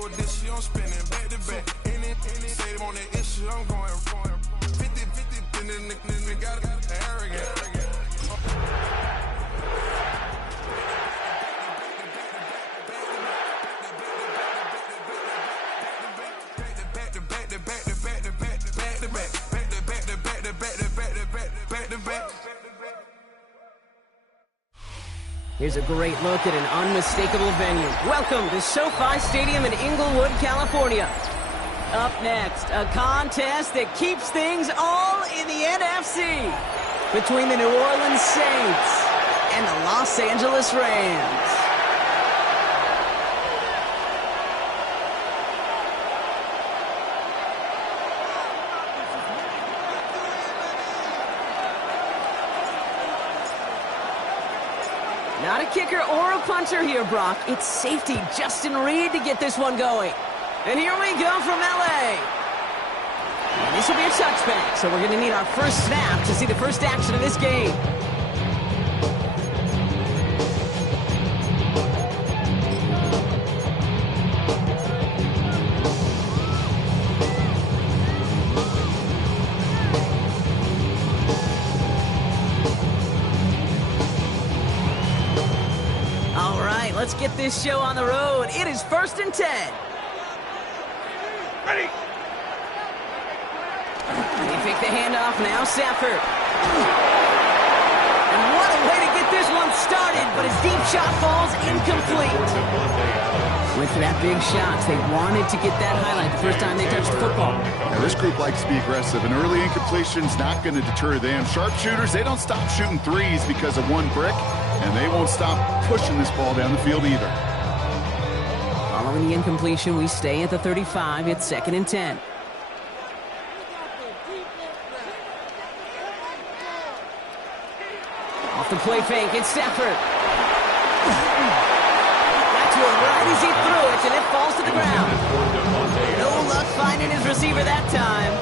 go this year, I'm spinning back to back. Any save on that issue, I'm going 50-50, and then nigga got arrogant. Here's a great look at an unmistakable venue. Welcome to SoFi Stadium in Inglewood, California. Up next, a contest that keeps things all in the NFC between the New Orleans Saints and the Los Angeles Rams. Not a kicker or a punter here, Brock. It's safety Justin Reid to get this one going. And here we go from L.A. And this will be a touchback, so we're going to need our first snap to see the first action of this game. Let's get this show on the road. It is 1st and 10. Ready. They pick the handoff now, Stafford. And what a way to get this one started, but his deep shot falls incomplete. With that big shot, they wanted to get that highlight the first time they touched the football. Now, this group likes to be aggressive, and early incompletion's not going to deter them. Sharpshooters, they don't stop shooting threes because of one brick. And they won't stop pushing this ball down the field either. Following the incompletion, we stay at the 35. It's 2nd and 10. Off the play fake, it's Stafford. That's right as he threw it, and it falls to the ground. No luck finding his receiver that time.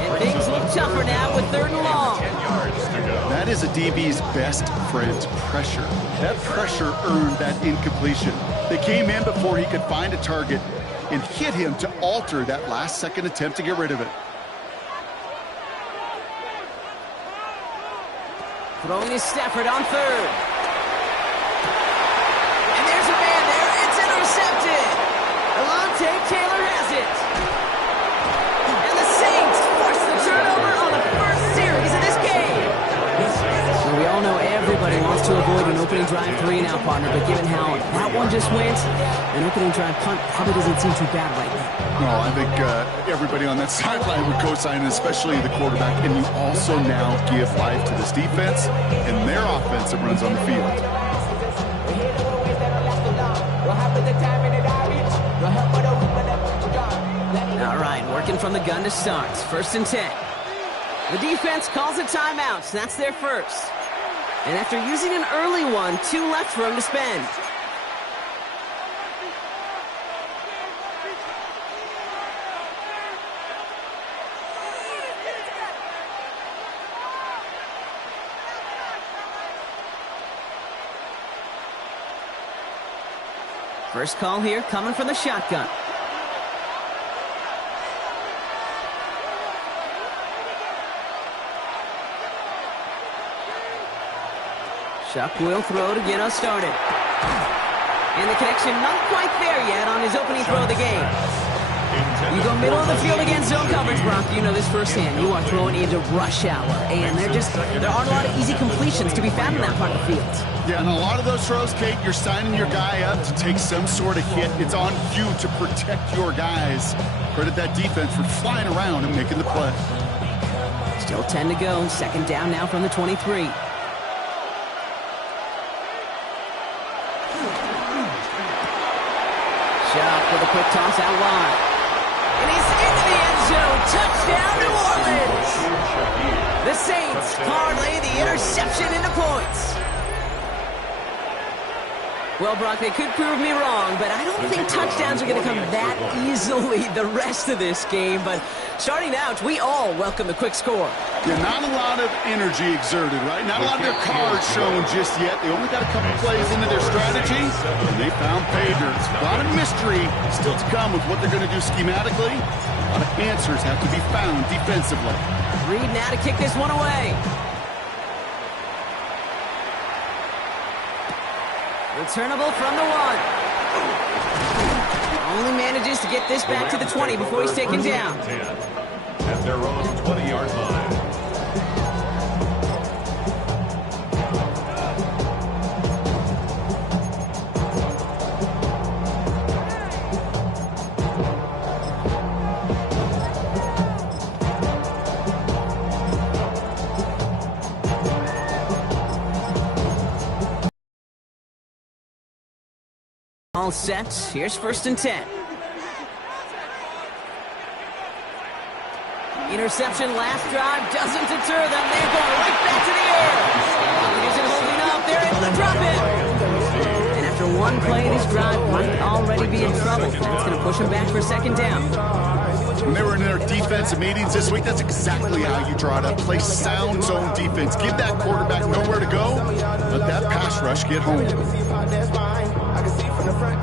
And things look tougher now with 3rd and long. That is a DB's best friend, pressure. That pressure earned that incompletion. They came in before he could find a target and hit him to alter that last-second attempt to get rid of it. Throwing is Stafford on 3rd. And there's a man there. It's intercepted. Alontae Taylor has it. And the Saints force the turnover on the first series of this game. Well, we all know everybody wants to avoid an opening drive 3-and-out, partner, but given how that one just went, an opening drive punt probably doesn't seem too bad right now. No, I think everybody on that sideline would co-sign, especially the quarterback. And you also now give life to this defense and their offense that runs on the field. All right, working from the gun to start. 1st and 10. The defense calls a timeout. That's their first. And after using an early one, 2 left for him to spend. First call here coming from the shotgun. Chuck will throw to get us started. And the connection not quite there yet on his opening throw of the game. You go middle of the field against zone coverage, Brock. You know this firsthand. You are throwing into rush hour. And there aren't a lot of easy completions to be found in that part of the field. Yeah, and a lot of those throws, Kate, you're signing your guy up to take some sort of hit. It's on you to protect your guys. Credit that defense for flying around and making the play. Still 10 to go. 2nd down now from the 23. Chuck with a quick toss out wide. And he's into the end zone. Touchdown, New Orleans. The Saints parlay the interception into points. Well, Brock, they could prove me wrong, but I don't think touchdowns are going to come that easily the rest of this game, but starting out, we all welcome the quick score. Yeah, not a lot of energy exerted, right? Not a lot of their cards shown just yet. They only got a couple plays into their strategy, and they found pay dirt. A lot of mystery still to come with what they're going to do schematically. A lot of answers have to be found defensively. Reed now to kick this one away. Returnable from the 1. Only manages to get this back to the 20 before he's taken down. At their own 20-yard line. All set. Here's 1st and 10. Interception last drive doesn't deter them. They're going right back to the air. Isn't holding up. They're able to drop it. And after one play, this drive might already be in trouble. It's going to push them back for 2nd down. When they were in their defensive meetings this week, that's exactly how you draw it up. Play sound zone defense. Give that quarterback nowhere to go. Let that pass rush get home.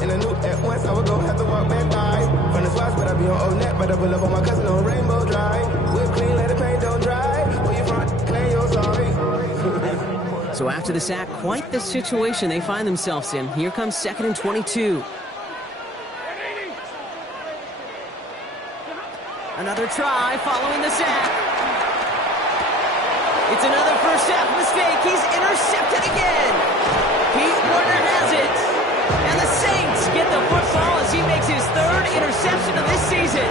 And I knew at once I would go have to walk back by. From the spots, but I be on old net, but I pull up on my cousin on Rainbow Drive. Whip clean, let the paint don't dry. Where you from? Claim you're sorry. So after the sack, quite the situation they find themselves in. Here comes 2nd and 22. Another try following the sack. It's another first half mistake. He's intercepted again. Pete Werner has it. And the Saints get the football as he makes his 3rd interception of this season.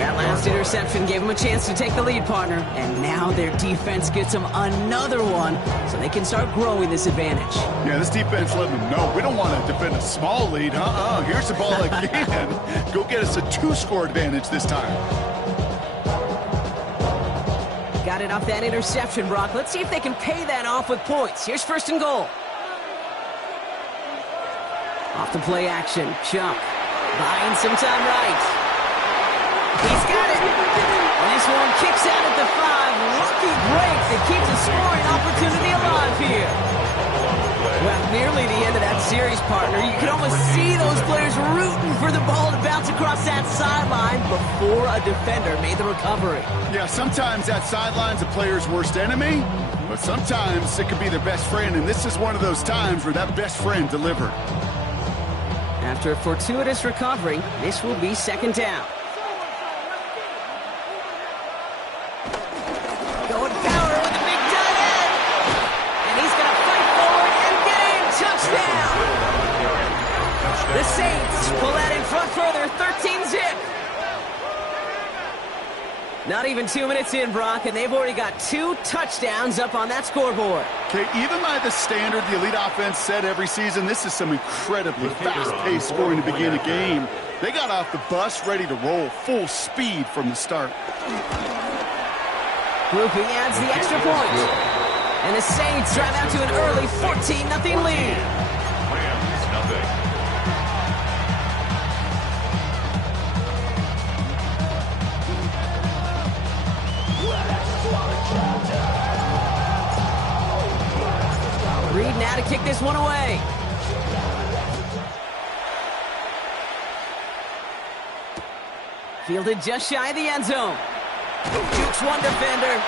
That last interception gave him a chance to take the lead, partner. And now their defense gets them another one so they can start growing this advantage. Yeah, this defense let them know we don't want to defend a small lead. Here's the ball again. Go get us a 2-score advantage this time. Got it off that interception, Brock. Let's see if they can pay that off with points. Here's 1st and goal. Off the play action, Chuck buying some time right. He's got it. And this one kicks out at the 5. Lucky break that keeps a scoring opportunity alive here. Well, nearly the end of that series, partner. You can almost see those players rooting for the ball to bounce across that sideline before a defender made the recovery. Yeah, sometimes that sideline's a player's worst enemy, but sometimes it could be their best friend, and this is one of those times where that best friend delivered. After a fortuitous recovery, this will be 2nd down. Going power with a big tight end. And he's going to fight forward and get in. Touchdown. The Saints pull that in front further, 13-zip. Not even 2 minutes in, Brock, and they've already got 2 touchdowns up on that scoreboard. Okay, even by the standard the elite offense set every season, this is some incredibly fast-paced scoring to begin a game. They got off the bus ready to roll full speed from the start. Grouping adds the extra point. And the Saints drive out to an early 14-0 lead. Rams, nothing. Reed now to kick this one away. Fielded just shy of the end zone. Jukes one defender.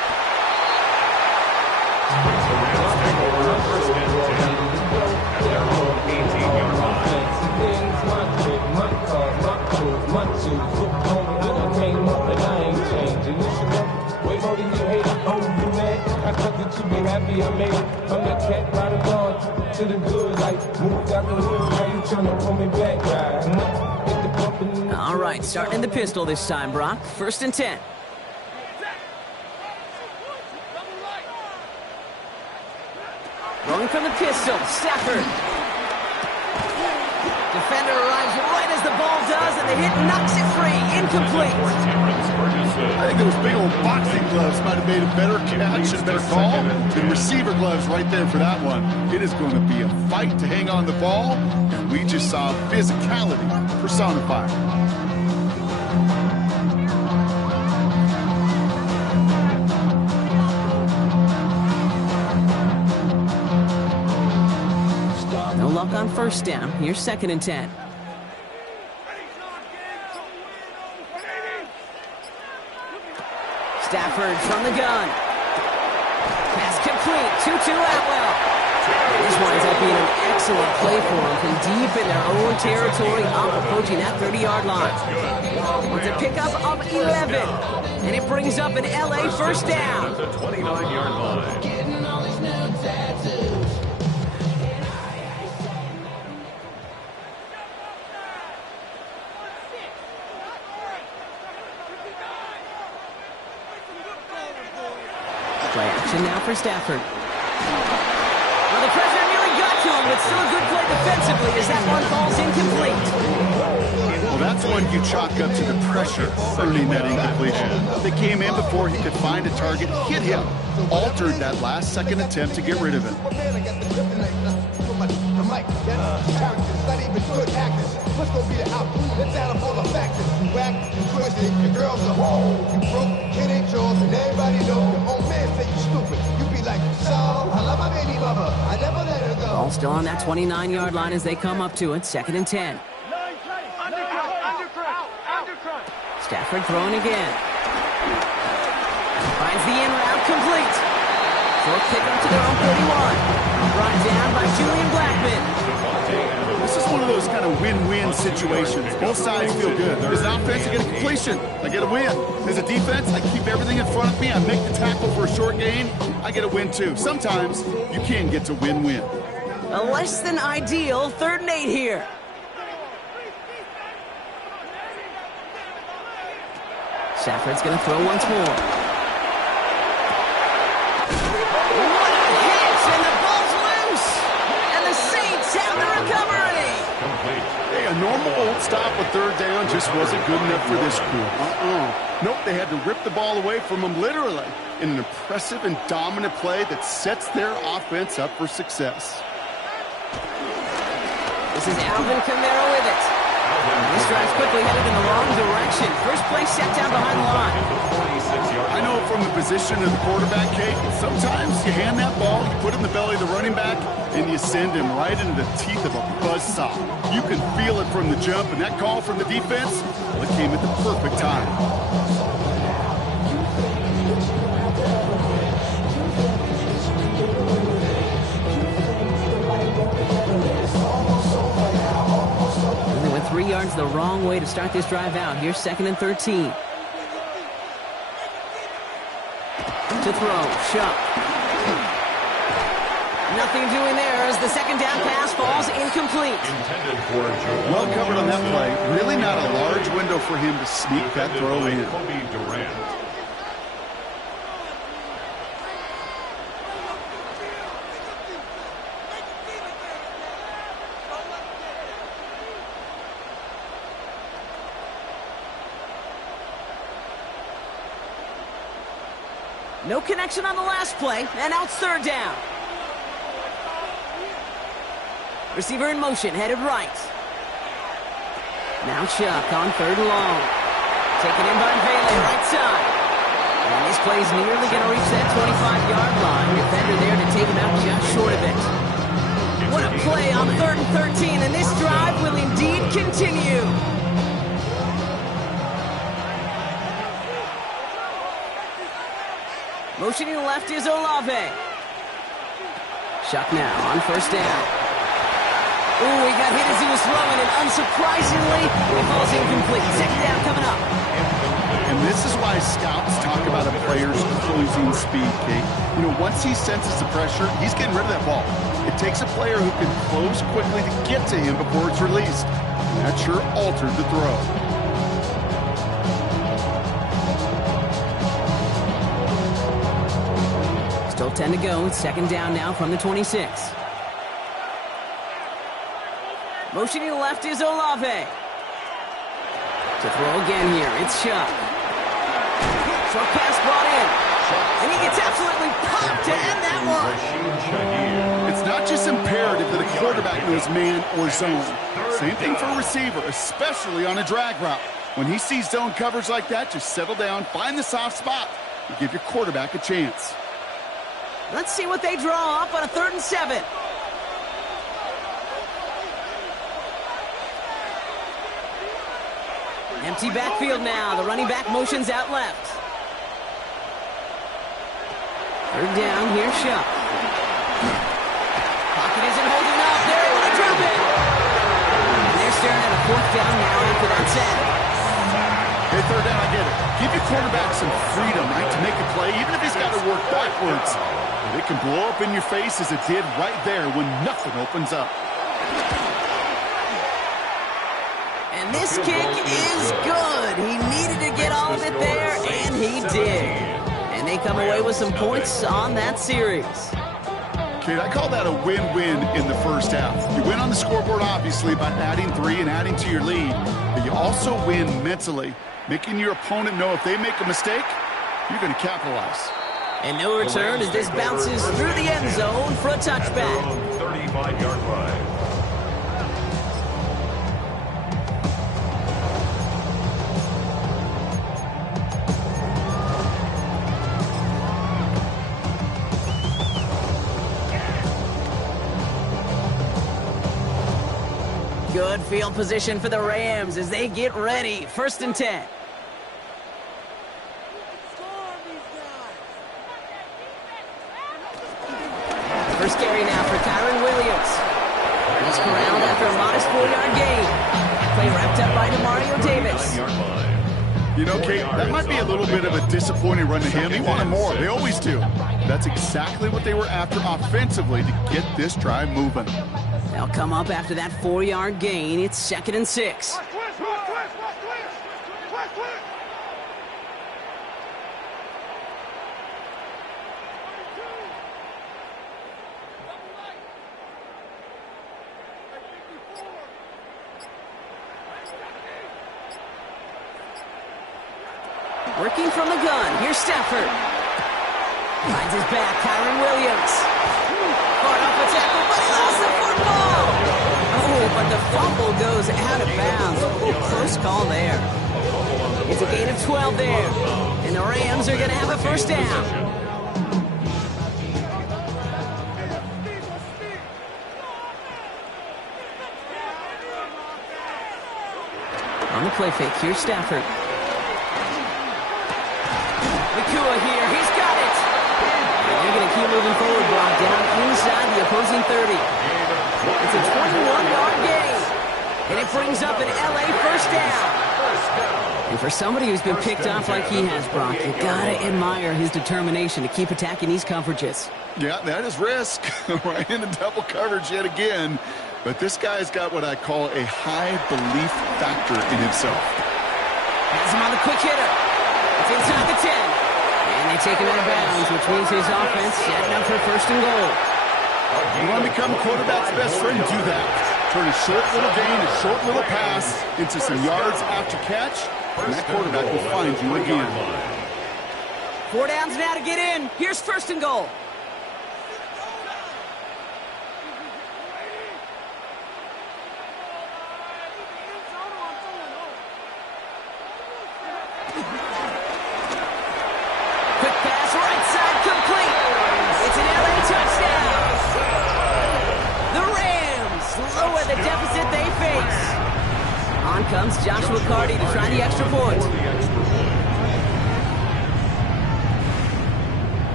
All right, starting in the pistol this time, Brock. 1st and 10. Rolling from the pistol, Stafford. Defender arrives right as the ball does, and the hit knocks it free. Incomplete. I think those big old boxing gloves might have made a better catch and a better call than receiver gloves right there for that one. It is going to be a fight to hang on the ball, and We just saw physicality personified. No luck on first down. Here's 2nd and 10. Stafford from the gun. Pass complete. 2-2 Atwell. This winds up being an excellent play for them from deep in their own territory, up approaching that 30-yard line. With a pickup of 11. And it brings up an LA first down. At the 29-yard line. Play action now for Stafford. Well, the pressure nearly got to him, but still a good play defensively as that one falls incomplete. Well, that's one you chalk up to the pressure earning that incompletion. They came in before he could find a target, hit him, altered that last-second attempt to get rid of him. What's gonna be the outcome? Let's add up all the factors. You whack, you twisted, your girl's a hoe. You broke, it ain't yours, and everybody knows. Your own man say you stupid. You be like, so, I love my baby mother. I never let her go. Ball still on that 29-yard line as they come up to it. 2nd and 10. Stafford throwing again. Finds the in route complete. Short pickup to their own 31. Brought down by Julian Blackmon. This is one of those kind of win-win situations. Both sides feel good. As an offense, I get a completion. I get a win. As a defense, I keep everything in front of me. I make the tackle for a short gain. I get a win, too. Sometimes, you can get to win-win. A less than ideal 3rd and 8 here. Stafford's going to throw once more. What a hit! And the ball's loose! And the Saints have the recovery! Hey, a normal old stop with 3rd down just wasn't good enough for this crew. Nope, they had to rip the ball away from them literally in an impressive and dominant play that sets their offense up for success. This is Alvin Kamara with it. This drive's quickly headed in the wrong direction. First play set down behind the line. I know from the position of the quarterback, Kate, sometimes you hand that ball, you put it in the belly of the running back, and you send him right into the teeth of a buzzsaw. You can feel it from the jump, and that call from the defense, well, it came at the perfect time. They went 3 yards the wrong way to start this drive out. Here's 2nd and 13. To throw, Shuck. Nothing doing there as the 2nd down pass falls incomplete. Intended for Well covered on that play. Really not a large window for him to sneak that throw in. Kobe Durant. No connection on the last play, and out 3rd down. Receiver in motion, headed right. Now Chuck on 3rd and long. Taken in by Bailey, right side. And this play's nearly going to reach that 25-yard line. Defender there to take him out just short of it. What a play on 3rd and 13, and this drive will indeed continue. Motioning left is Olave. Shuck now on 1st down. Ooh, he got hit as he was throwing, and unsurprisingly, it falls incomplete. 2nd down coming up. And this is why scouts talk about a player's closing speed, Kate. You know, once he senses the pressure, he's getting rid of that ball. It takes a player who can close quickly to get to him before it's released. And that sure altered the throw. Still 10 to go. It's 2nd down now from the 26. Motioning left is Olave. To throw again here, it's Shuck. Short pass brought in. And he gets absolutely popped to end that one. Rashid Shaheed. It's not just imperative that a quarterback knows man or zone. Same thing for a receiver, especially on a drag route. When he sees zone coverage like that, just settle down, find the soft spot, and give your quarterback a chance. Let's see what they draw up on a 3rd and 7. Empty backfield now. The running back motions out left. 3rd down, here's Shuck. Pocket isn't holding up. They're able to drop it. And they're staring at a 4th down now after that set. Hey, 3rd down, I get it. Give your quarterback some freedom, right, to make a play, even if he's got to work backwards. But it can blow up in your face as it did right there when nothing opens up. And this kick is good. He needed to get all of it there, and he did. And they come away with some points on that series. Kate, I call that a win-win in the first half. You win on the scoreboard, obviously, by adding 3 and adding to your lead. But you also win mentally, making your opponent know if they make a mistake, you're going to capitalize. And no return as this bounces through the end zone for a touchback. 35-yard line. Good field position for the Rams as they get ready. 1st and 10. First carry now for Kyron Williams. He's corralled after a modest 4-yard gain. Play wrapped up by Demario Davis. 9-yard line. You know, Kate, that might be a little bit of a disappointing run to him. He wanted more. They always do. That's exactly what they were after offensively to get this drive moving. They'll come up after that 4-yard gain. It's 2nd and 6. Working from the gun. Here's Stafford. Finds his back. Kyron Williams. Caught off a tackle, but he lost the football. Oh, but the fumble goes out of bounds. Ooh, close call there. It's a gain of 12 there. And the Rams are going to have a 1st down. On the play fake, here's Stafford. Nakua here, he's got it. And they're going to keep moving forward, brought down inside the opposing 30. It's a 21-yard gain. And it brings up an LA 1st down. And for somebody who's been picked off like he has, Brock, you got to admire his determination to keep attacking these coverages. Yeah, that is risk. Right into double coverage yet again. But this guy's got what I call a high belief factor in himself. Has him on the quick hitter. It's inside the 10. And they take him out of bounds, which means his offense setting up for 1st and goal. You want to become a quarterback's best friend? Do that. Turn a short little gain, a short little pass into some yards after catch, and that quarterback will find you again. 4 downs now to get in. Here's 1st and goal. Quick pass, right side, complete. It's an LA touchdown. The Rams lower the deficit they face. On comes Joshua Carty to try the extra point.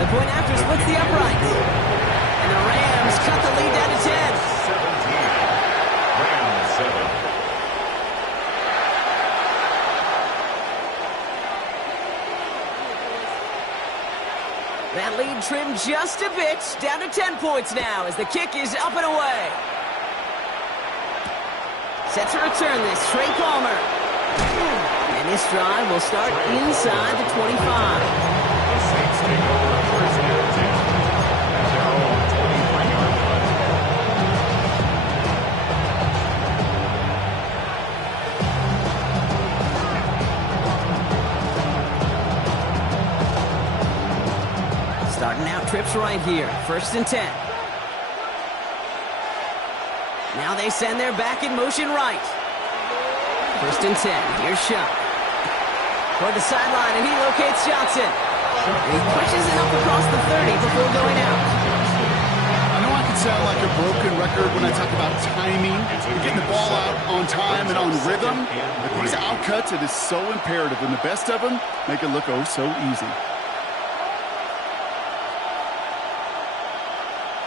The point after splits the uprights. And the Rams cut the lead down to 10. 17. Rams 7. That lead trimmed just a bit, down to 10 points now as the kick is up and away. Set to return this, Trey Palmer. And this drive will start inside the 25. The Saints take over 1st and 10. At their own 23-yard line. trips right here. 1st and 10. Now they send their back in motion right. 1st and 10. Here's Shuck. Toward the sideline, and he locates Johnson. And he pushes it up across the 30 before going out. I know I can sound like a broken record when I talk about timing, getting the ball out on time and on rhythm, but these out cuts, it is so imperative, and the best of them make it look oh so easy.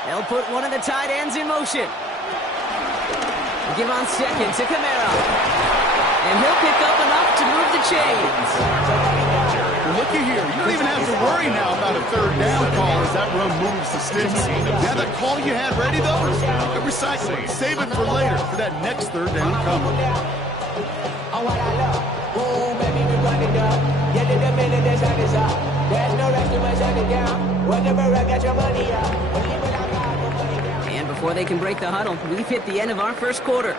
They'll put one of the tight ends in motion. Give on second to Kamara. And he'll pick up enough to move the chains. Looky here, you don't even have to worry now about a 3rd down call as that run moves the sticks. Now that call you had ready, though, recycle it. Save it for later for that next 3rd down coming. Oh, what I love. Boom, baby, we run it up. Get in the minute, the sun is up. There's no rest to my shut it down. Whenever I got your money up. Believe it or not, we'll put it down. And before they can break the huddle, we've hit the end of our 1st quarter.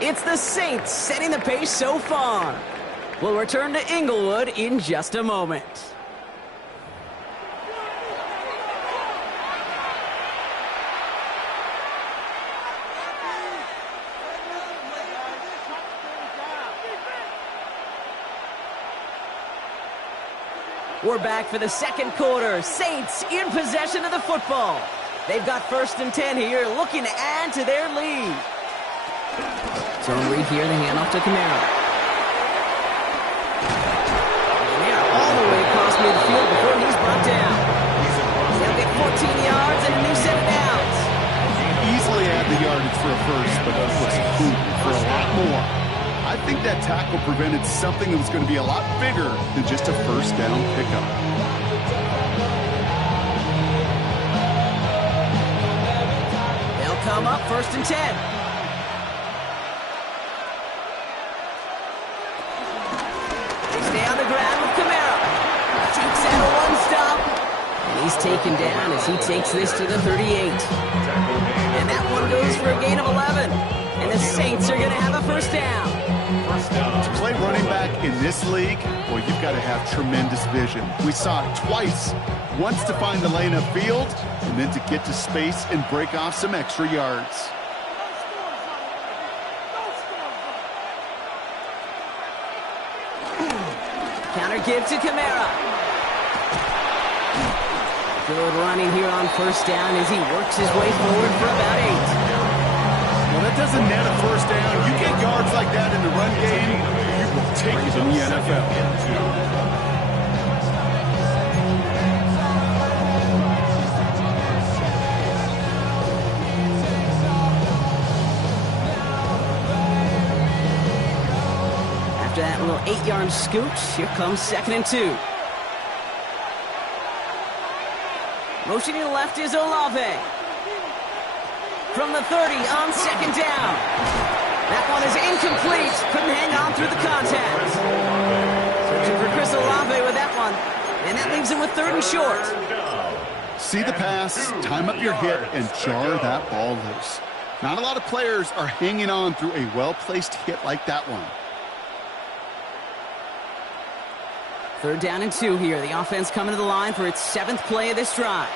It's the Saints setting the pace so far. We'll return to Inglewood in just a moment. We're back for the 2nd quarter. Saints in possession of the football. They've got 1st and 10 here, looking to add to their lead. Zone read here, the handoff to Kamara. And they're all the way across midfield before he's brought down. They'll get 14 yards and a new set of downs. Easily had the yardage for a first, but it was food for a lot more. I think that tackle prevented something that was going to be a lot bigger than just a 1st down pickup. They'll come up 1st and 10. He's taken down as he takes this to the 38. And that one goes for a gain of 11. And the Saints are going to have a 1st down. To play running back in this league, well, you've got to have tremendous vision. We saw it twice. Once to find the lane upfield, and then to get to space and break off some extra yards. Counter give to Kamara. Good running here on 1st down as he works his way forward for about 8. Well, that doesn't net a 1st down. You get yards like that in the run game, you will take it in the NFL. After that little 8-yard scoot, here comes 2nd and 2. Motioning left is Olave. From the 30 on 2nd down. That one is incomplete. Couldn't hang on through the contact. Searching for Chris Olave with that one. And that leaves him with 3rd and short. See the pass, time up your hit, and jar that ball loose. Not a lot of players are hanging on through a well-placed hit like that one. 3rd down and 2 here. The offense coming to the line for its 7th play of this drive.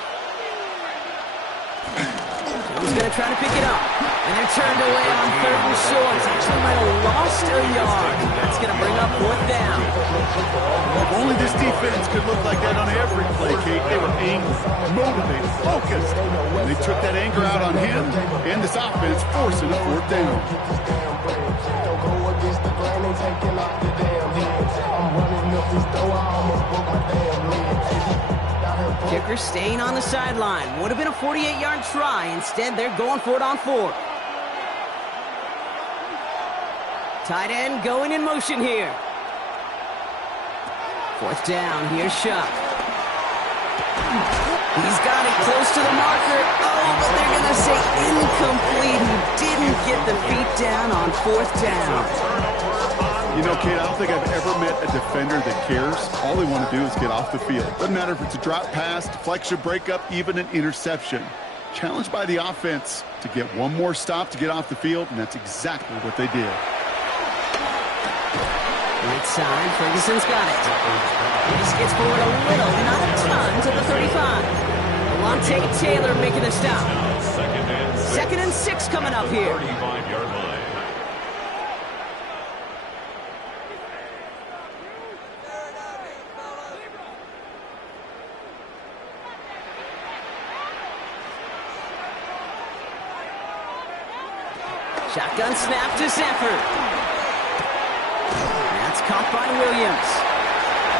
He's going to try to pick it up. And they're turned away on 3rd and short. Actually might have lost a yard. That's going to bring up 4th down. If only this defense could look like that on every play, Kate. They were angry, motivated, focused. And they took that anger out on him and this offense, forcing a 4th down. Don't go against the grain and taking off the damn head. I'm running up this door, I almost broke my damn leg. Kicker staying on the sideline. Would have been a 48-yard try. Instead, they're going for it on 4th. Tight end going in motion here. 4th down. Here's Shuck. He's got it close to the marker. Oh, but they're going to say incomplete. He didn't get the feet down on 4th down. You know, Kate, I don't think I've ever met a defender that cares. All they want to do is get off the field. Doesn't matter if it's a drop pass, deflection, breakup, even an interception. Challenged by the offense to get one more stop to get off the field, and that's exactly what they did. Right side, Ferguson's got it. He just gets forward a little, not a ton, to the 35. Alontae Taylor making the stop. Now second and 6. 2nd and 6 coming up here. 35-yard line. Shotgun snap to Sanford. That's caught by Williams.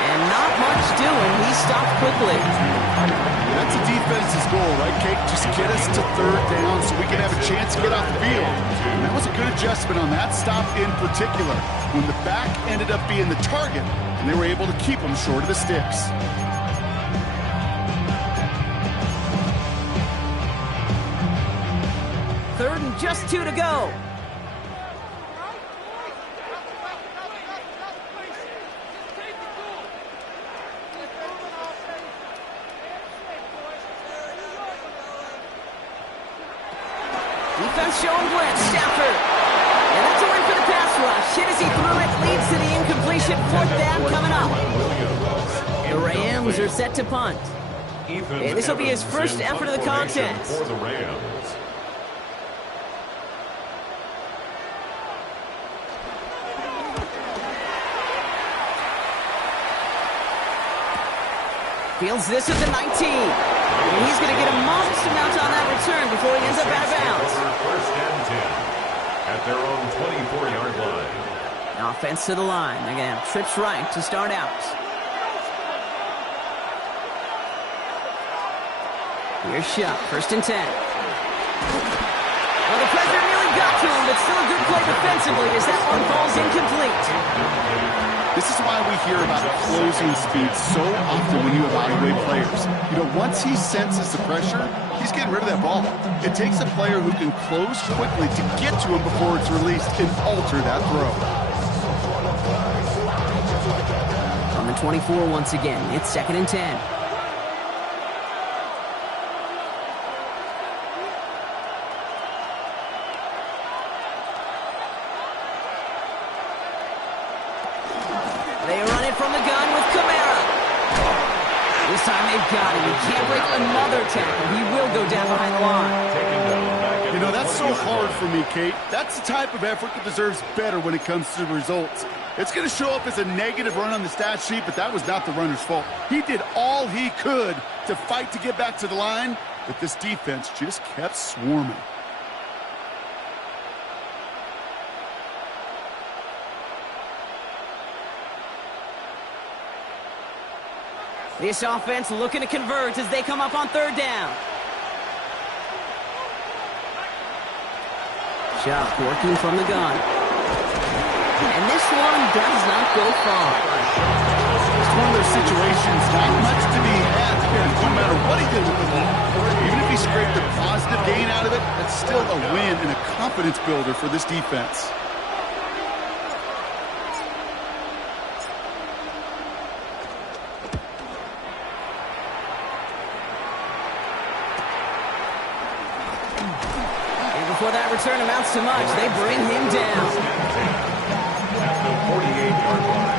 And not much doing. He stopped quickly. That's a defense's goal, right, Kate? Just get us to 3rd down so we can have a chance to get off the field. And that was a good adjustment on that stop in particular, when the back ended up being the target, and they were able to keep him short of the sticks. Third and just 2 to go. Defense showing blitz. Stafford. And that's a win for the pass rush. Hit as he threw it. Leads to the incompletion. 4th down coming up. The Rams are set to punt. And this will be his first effort of the contest. For the Rams. Fields this at the 19. And he's going to get a modest amount on that return before he ends up out of bounds. First and 10 at their own 24-yard line. Now offense to the line. They're going to have trips right to start out. Here's Shuck. 1st and 10. Well, the pressure nearly got to him, but still a good play defensively as that one falls incomplete. This is why we hear about closing speed so often when you evaluate players. You know, once he senses the pressure, he's getting rid of that ball. It takes a player who can close quickly to get to him before it's released and alter that throw. On the 24 once again, it's 2nd and 10. They run it from the gun with Kamara. This time they've got him. He can't break another tackle. He will go down behind the line. You know, that's so hard for me, Kate. That's the type of effort that deserves better when it comes to the results. It's going to show up as a negative run on the stat sheet, but that was not the runner's fault. He did all he could to fight to get back to the line, but this defense just kept swarming. This offense looking to convert as they come up on 3rd down. Shuck working from the gun. And this one does not go far. It's one of those situations, not much to be had here, no matter what he did with the ball. Even if he scraped a positive gain out of it, that's still a win and a confidence builder for this defense. Before that return amounts to much, they bring him down. At the 48-yard line.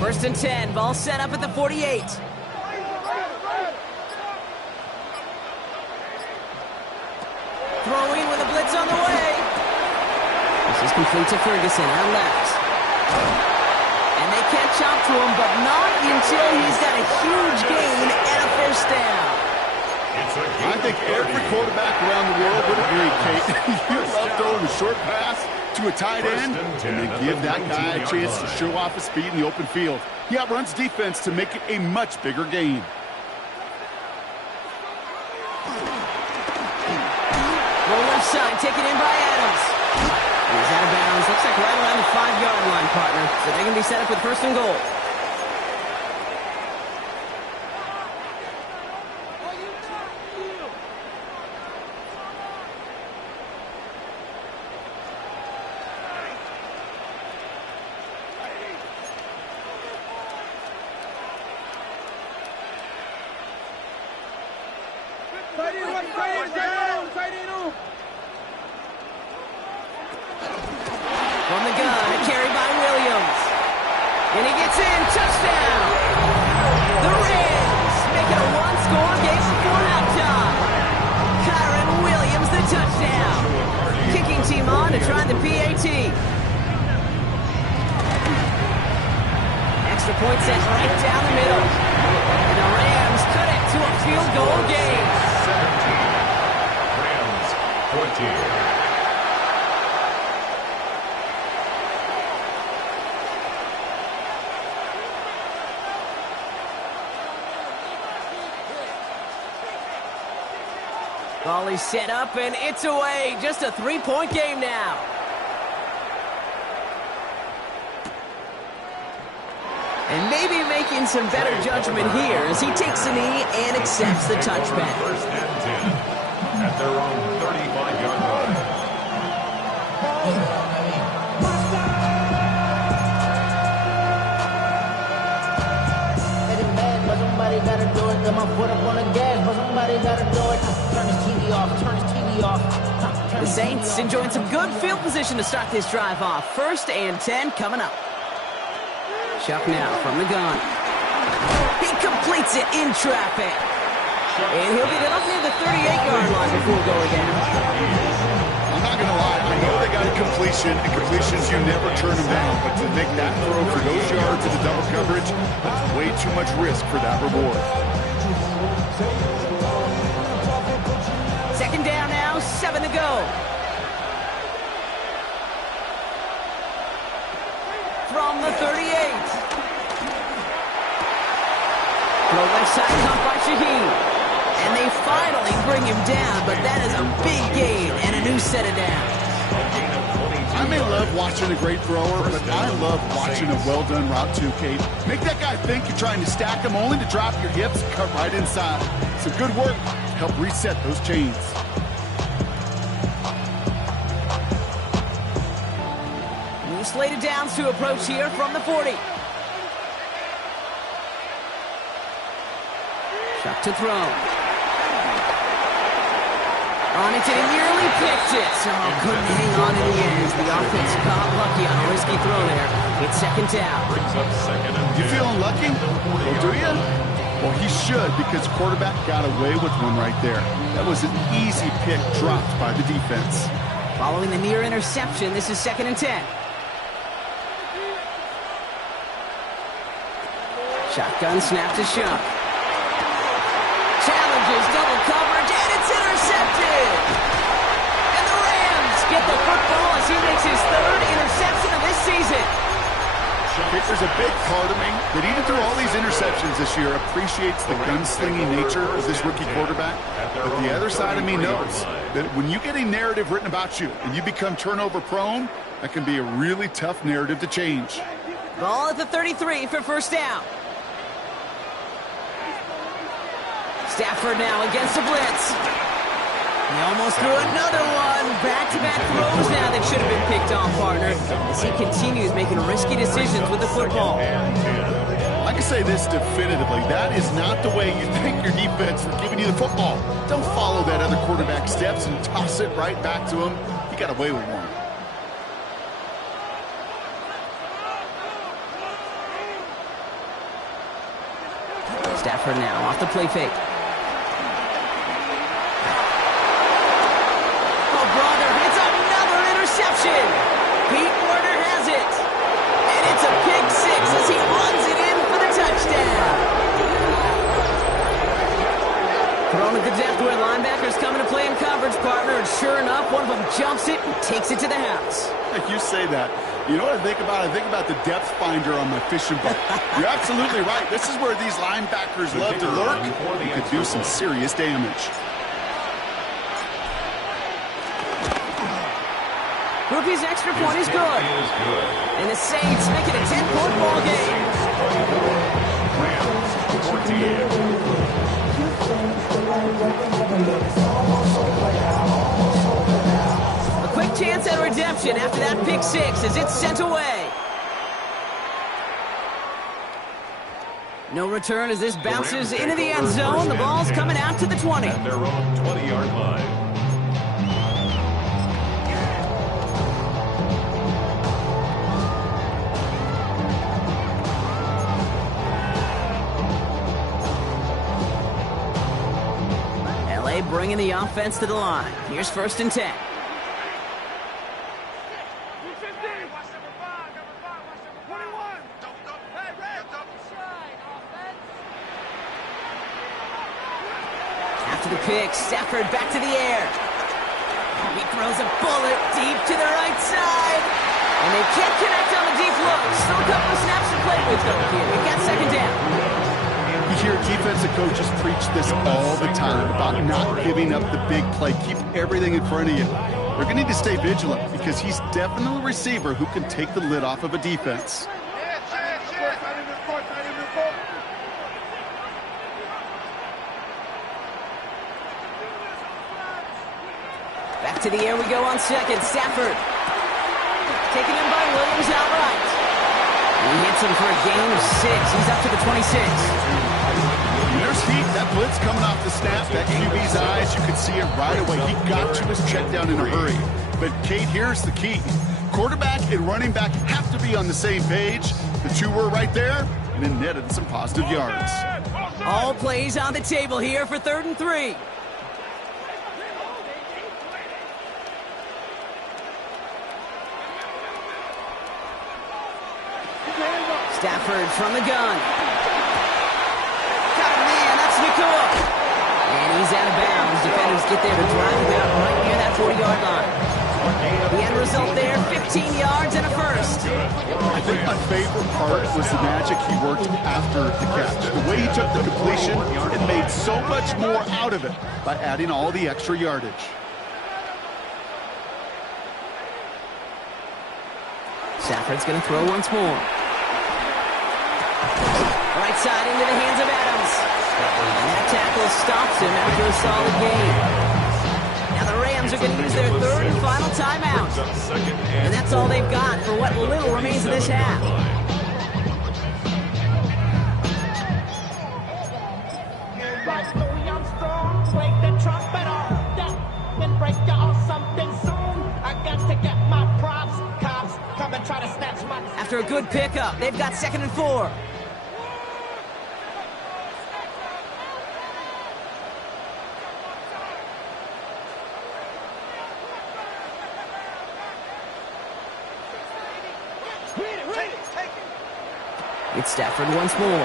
First and 10, ball set up at the 48. Throwing with a blitz on the way. This is complete to Ferguson, out left. And they catch up to him, but not until he's got a huge gain and a first down. I think every quarterback around the world would agree, Kate. You love throwing a short pass to a tight end and then give that guy a chance to show off his speed in the open field. He outruns defense to make it a much bigger gain. Roll left side, taken in by Adams. He's out of bounds. Looks like right around the 5-yard line, partner. So they can be set up with 1st and goal. From the gun, a carry by Williams. And he gets in, touchdown! The Rams make it a one-score game before halftime. Kyron Williams, the touchdown. Kicking team on to try the PAT. Extra point set right down the middle. And the Rams cut it to a field goal game. 17. Rams 14. Volley set up, and it's away. Just a three-point game now. And maybe making some better judgment here as he takes a knee and accepts the touchback. First and 10 at their own 35-yard line. But somebody gotta do it. Got my foot up on the gas, but somebody gotta do it. Turn his TV off, turn his TV off. The Saints enjoying some good field position to start this drive off. First and 10 coming up. Chuck now from the gun. He completes it in traffic. And he'll get it up near the 38-yard line before going in. I'm not going to lie. I know they got a completion, and completions, you never turn them down. But to make that throw for those yards in the double coverage, that's way too much risk for that reward. Second down now, 7 to go. From the 38. Throw left side caught by Shaheed. And they finally bring him down, but that is a big gain and a new set of downs. I may love watching a great thrower, but I love watching a well-done route too, Kate. Make that guy think you're trying to stack him only to drop your hips and cut right inside. Some good work to help reset those chains. New slated downs to approach here from the 40. Chuck to throw. Arlington nearly picked it. Oh, couldn't hang on in the end. The offense got lucky on a risky throw there. It's second down. Brings up second and 10. You feeling lucky? Well, do you? Well, he should, because quarterback got away with one right there. That was an easy pick dropped by the defense. Following the near interception, this is second and 10. Shotgun snap to Chuck. Challenges double coverage, and it's intercepted! And the Rams get the football as he makes his third interception of this season. There's a big part of me that even through all these interceptions this year appreciates the gunslinging nature of this rookie quarterback. But the other side of me knows that when you get a narrative written about you and you become turnover prone, that can be a really tough narrative to change. Ball at the 33 for first down. Stafford now against the blitz. He almost threw another one. Back-to-back throws now that should have been picked off, partner, as he continues making risky decisions with the football. I can say this definitively. That is not the way you thank your defense for giving you the football. Don't follow that other quarterback steps and toss it right back to him. He got away with one. Stafford now off the play fake. Pete Werner has it. And it's a pick six as he runs it in for the touchdown. Thrown at the depth where linebackers coming to play in coverage, partner. And sure enough, one of them jumps it and takes it to the house. You say that. You know what I think about? I think about the depth finder on my fishing boat. You're absolutely right. This is where these linebackers love to lurk. You could do some serious damage. Rookie's extra point is good. And the Saints make it a 10-point ball game. A quick chance at redemption after that pick six as it's sent away. No return as this bounces into the end zone. The ball's coming out to the 20. At their own 20-yard line. LA bringing the offense to the line. Here's 1st and 10. After the pick, Stafford back to the air. He throws a bullet deep to the right side. And they can't connect on the deep look. Still a couple of snaps to play with, though, here. We've got 2nd down. You hear defensive coaches preach this all the time about not giving up the big play. Keep everything in front of you. They're going to need to stay vigilant because he's definitely a receiver who can take the lid off of a defense. Back to the air we go on 2nd. Stafford. Taken in by Williams outright. He hits him for a gain of 6. He's up to the 26. There's heat. That blitz coming off the snap. That QB's eyes, you could see it right away. He got to his check down in a hurry. But, Kate, here's the key. Quarterback and running back have to be on the same page. The two were right there, and it netted some positive yards. All plays on the table here for 3rd and 3. Stafford from the gun. Got a man, that's Nakua. And he's out of bounds. Defenders get there to drive him out right near that 40-yard line. The end result there, 15 yards and a 1st. I think my favorite part was the magic he worked after the catch. The way he took the completion and made so much more out of it by adding all the extra yardage. Stafford's going to throw once more. Right side into the hands of Adams. And that tackle stops him after a solid gain. Now the Rams are going to use their 3rd and final timeout. And that's all they've got for what little remains of this half. After a good pickup, they've got 2nd and 4. It's Stafford once more.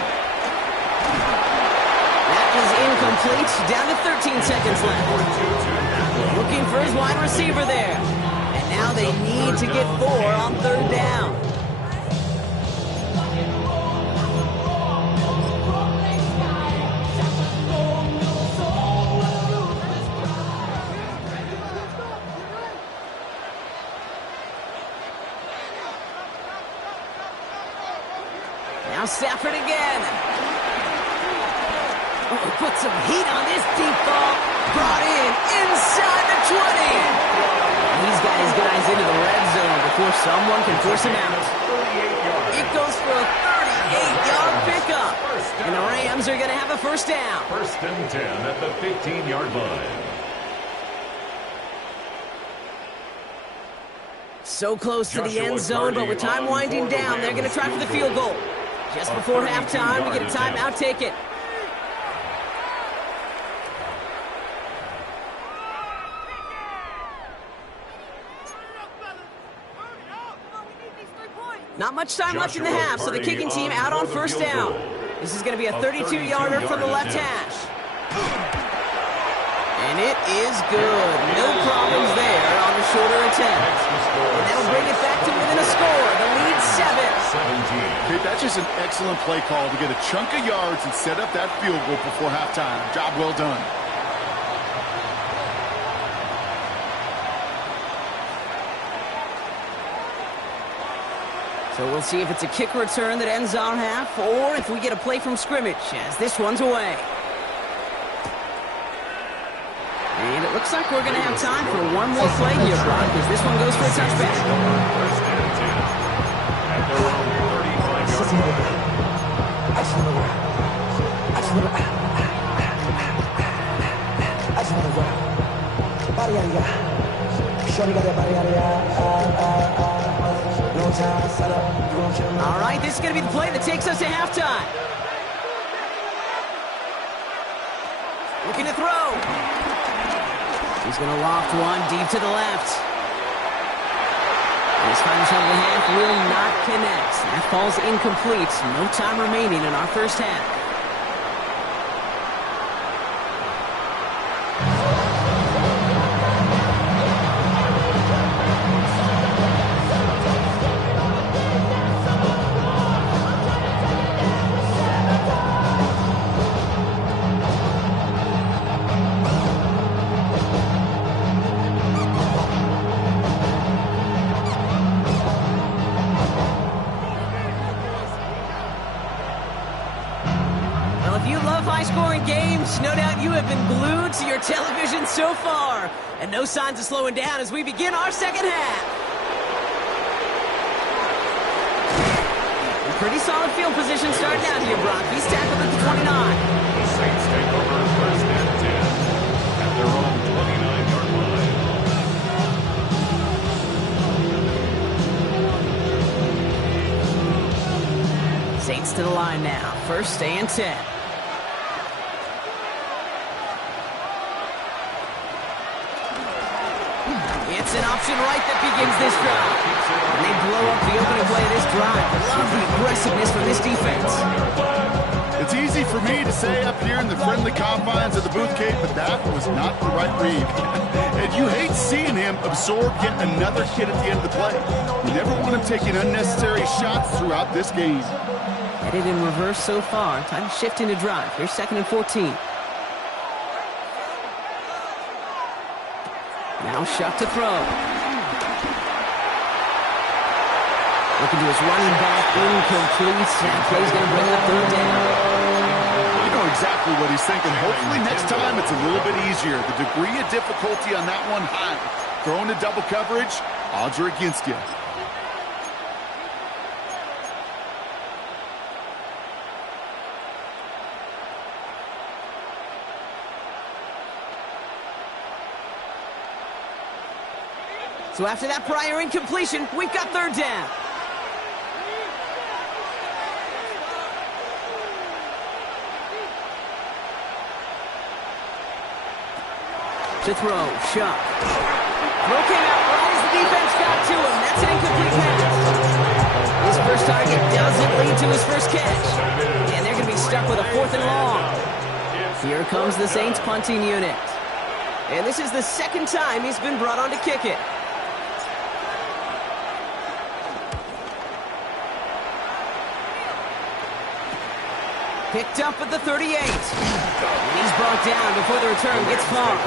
That is incomplete. Down to 13 seconds left. Looking for his wide receiver there. And now they need to get 4 on 3rd down. Now Stafford again. Oh, put some heat on this deep ball. Brought in inside the 20. He's got his guys into the red zone before someone can force him out. It goes for a 38-yard pickup. And the Rams are going to have a 1st down. 1st and 10 at the 15-yard line. So close to the end zone, but with time winding down, they're going to try for the field goal. Just before halftime, we get a timeout, take it. Not much time left in the half, so the kicking team out on 1st down. This is going to be a 32-yarder from the left hash. And it is good. No problems there on the shorter attempt. And that'll bring it back to within a score. The lead 7. Okay, that's just an excellent play call to get a chunk of yards and set up that field goal before halftime. Job well done. So we'll see if it's a kick return that ends our half, or if we get a play from scrimmage, as this one's away. And it looks like we're going to have time for one more play here, Brock, as this one goes for a touchback. 1st and 10 at their own 35-yard line. All right, this is going to be the play that takes us to halftime. Looking to throw. He's going to loft one deep to the left. And his final shot of the half will not connect. That falls incomplete. No time remaining in our first half. High-scoring games, no doubt you have been glued to your television so far. And no signs of slowing down as we begin our second half. A pretty solid field position starting out here, Brock. He's tackled at the 29. The Saints take over first and 10 at their own 29-yard line. Saints to the line now. First and 10. It's an option right that begins this drive. And they blow up the opening play of this drive. Love the aggressiveness from this defense. It's easy for me to say up here in the friendly confines of the booth, Kate, but that was not the right read. And you hate seeing him absorb yet another hit at the end of the play. You never want him taking unnecessary shots throughout this game. Headed in reverse so far. Time to shift into drive. Here's 2nd and 14. Now Shuck to throw. Looking to his running back, incomplete. That play's going to bring up 3rd down. You know exactly what he's thinking. Hopefully next time it's a little bit easier. The degree of difficulty on that one high. Throwing to double coverage, odds are against you. So after that prior incompletion, we've got 3rd down. To throw, Shuck. Throw came out right as the defense got to him. That's an incomplete pass. His first target doesn't lead to his first catch. And they're going to be stuck with a 4th and long. Here comes the Saints punting unit. And this is the 2nd time he's been brought on to kick it. Picked up at the 38. And he's brought down before the return gets far.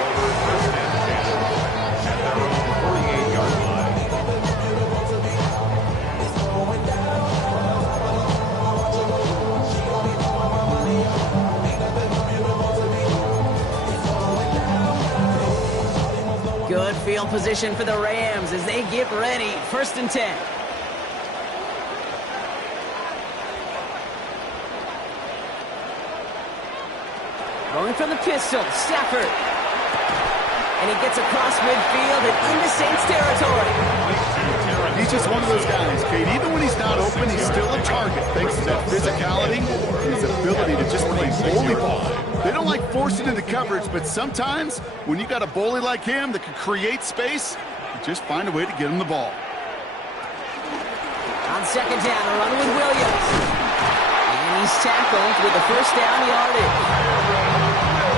Good field position for the Rams as they get ready. 1st and 10. Going from the pistol, Stafford. And he gets across midfield and into Saints territory. He's just one of those guys, Kate. Even when he's not open, he's still a target thanks to that physicality and his ability to just play bully ball. They don't like forcing into coverage, but sometimes when you got a bully like him that can create space, you just find a way to get him the ball. On 2nd down, a run with Williams. And he's tackled with the 1st down yardage.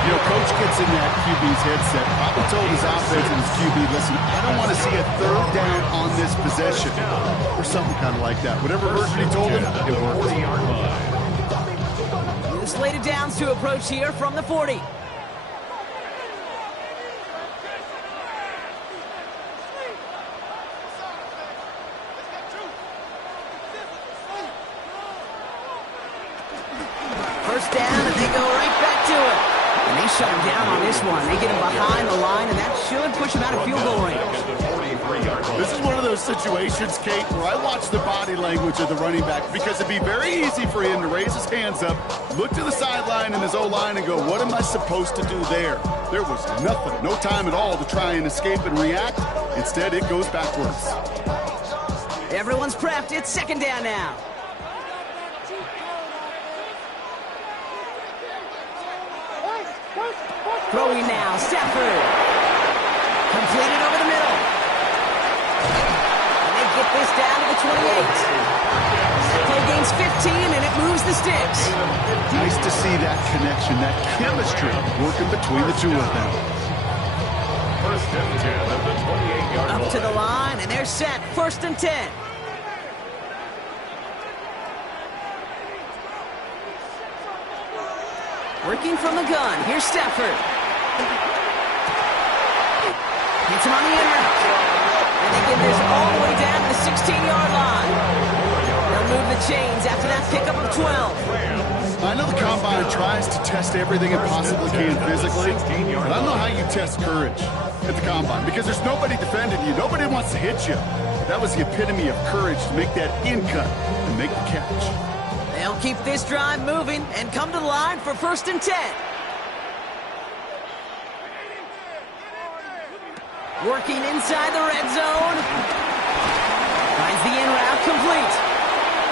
You know, Coach gets in that QB's headset, probably told his offense and his QB, listen, I don't want to see a 3rd down on this possession, or something kind of like that. Whatever version he told him, it worked. The slated downs to approach here from the 40. First down, and they go right back to it. And they shut him down on this one. They get him behind the line, and that should push him out of field goal range. 3-yard line. This is one of those situations, Kate, where I watch the body language of the running back because it'd be very easy for him to raise his hands up, look to the sideline in his O-line and go, what am I supposed to do there? There was nothing, no time at all to try and escape and react. Instead, it goes backwards. Everyone's prepped. It's second down now. Throwing now, Stafford. Completed over the middle. And they get this down to the 28. Play gains 15, and it moves the sticks. Nice to see that connection, that chemistry working between the two of them. First and 10 at the 28-yard line. Up to the line, and they're set. First and 10. Working from the gun. Here's Stafford. Gets him on the in route. And they get this all the way down to the 16-yard line. They'll move the chains after that pickup of 12. I know the Combine tries to test everything it possibly can physically, but I don't know how you test courage at the Combine because there's nobody defending you. Nobody wants to hit you. That was the epitome of courage to make that in cut and make the catch. They'll keep this drive moving and come to the line for first and 10. Working inside the red zone. Finds the in route complete.